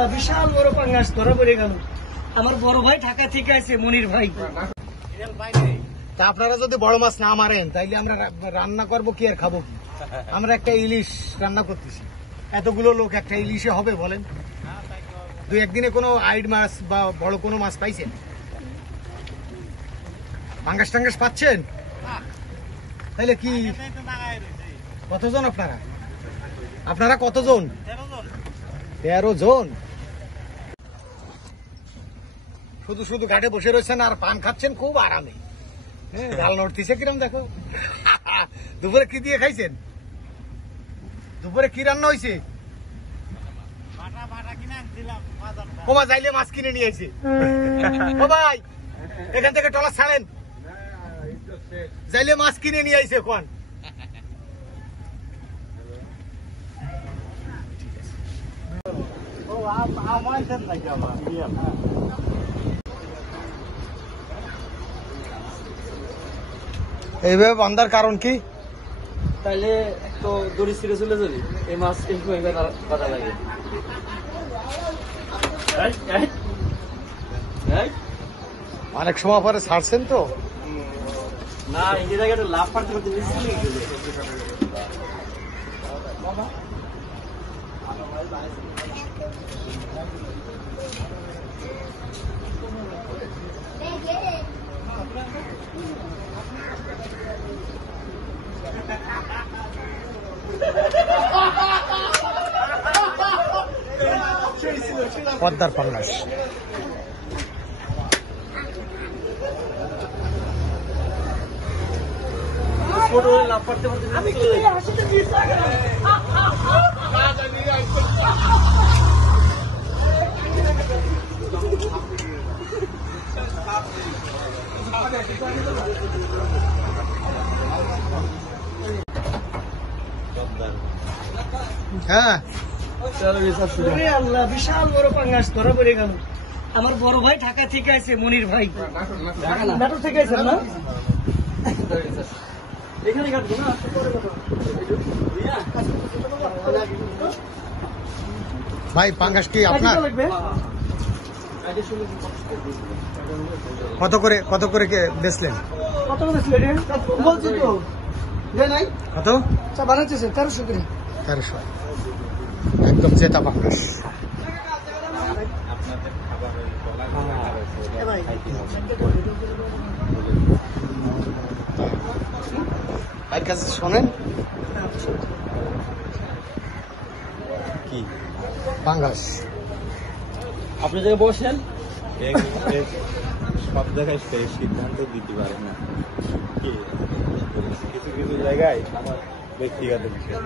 আল্লাহ, বিশাল বড় পাঙ্গাস ধরা পড়ে গেল। আমার বড় ভাই ঢাকা থেকে আছে, মনির ভাই। তা আপনারা যদি বড় মাছ না মারেন তাইলে আমরা রান্না করবো কি আর খাবো কি? আমরা একটা ইলিশ রান্না করতেছি, এতগুলো লোক একটা ইলিশে হবে বলেন? দুই একদিনে কোনো আইড মাছ বা বড় কোনো মাছ পাইছেন? পাঙ্গাস টাঙ্গাস পাচ্ছেন? তাইলে কি কতজন আপনারা? আপনারা কতজন? 13 জন। শুধু শুধু ঘাটে বসে রয়েছেন আর পান খাচ্ছেন খুব আরামে। হ্যাঁ, ঝাল নড়তিছে কিরম দেখো। দুপুরে কি দিয়ে খাইছেন? দুপুরে কি রান্না হয়েছে? ওমা যাইলে মাছ কিনে নিয়ে এসে। ও ভাই, এখান থেকে টলা ছাড়েন, যাইলে মাছ কিনে নিয়ে আইছে কোন? এইভাবে বান্ধার কারণ কি? তাইলে তো দড়ি ছিঁড়ে চলে যাবে, এই মাছ কিন্তু বাধা লাগে। অনেক সময় পরে ছাড়ছেন তো। না, এই জায়গাটা লাভ পারতে পারতে পদ্মার পাঙ্গাস। লাভ পারতে পারতে হ্যাঁ, আল্লাহ, বিশাল বড় পাঙ্গাস ধরা পড়ে গেল। আমার বড় ভাই ঢাকা থেকে আছে, মনির ভাই। নাটোর থেকে আছে না? এখানে কাটবো না? ভাই পাঙ্গাস কি আপনার? কত করে বেচলেন? কত বেচলেন? বলছি তো নাই কত বানাচ্ছে 1300 করে। 1300, একদম জেতা পাঙ্গাস। ভাই কাছে শোনেন কি পাঙ্গাস, আপনি জায়গায় বসেন, সব জায়গায় সেই সিদ্ধান্ত দিতে পারে না। কিছু কিছু জায়গায় আমার ব্যক্তিগত বিষয়।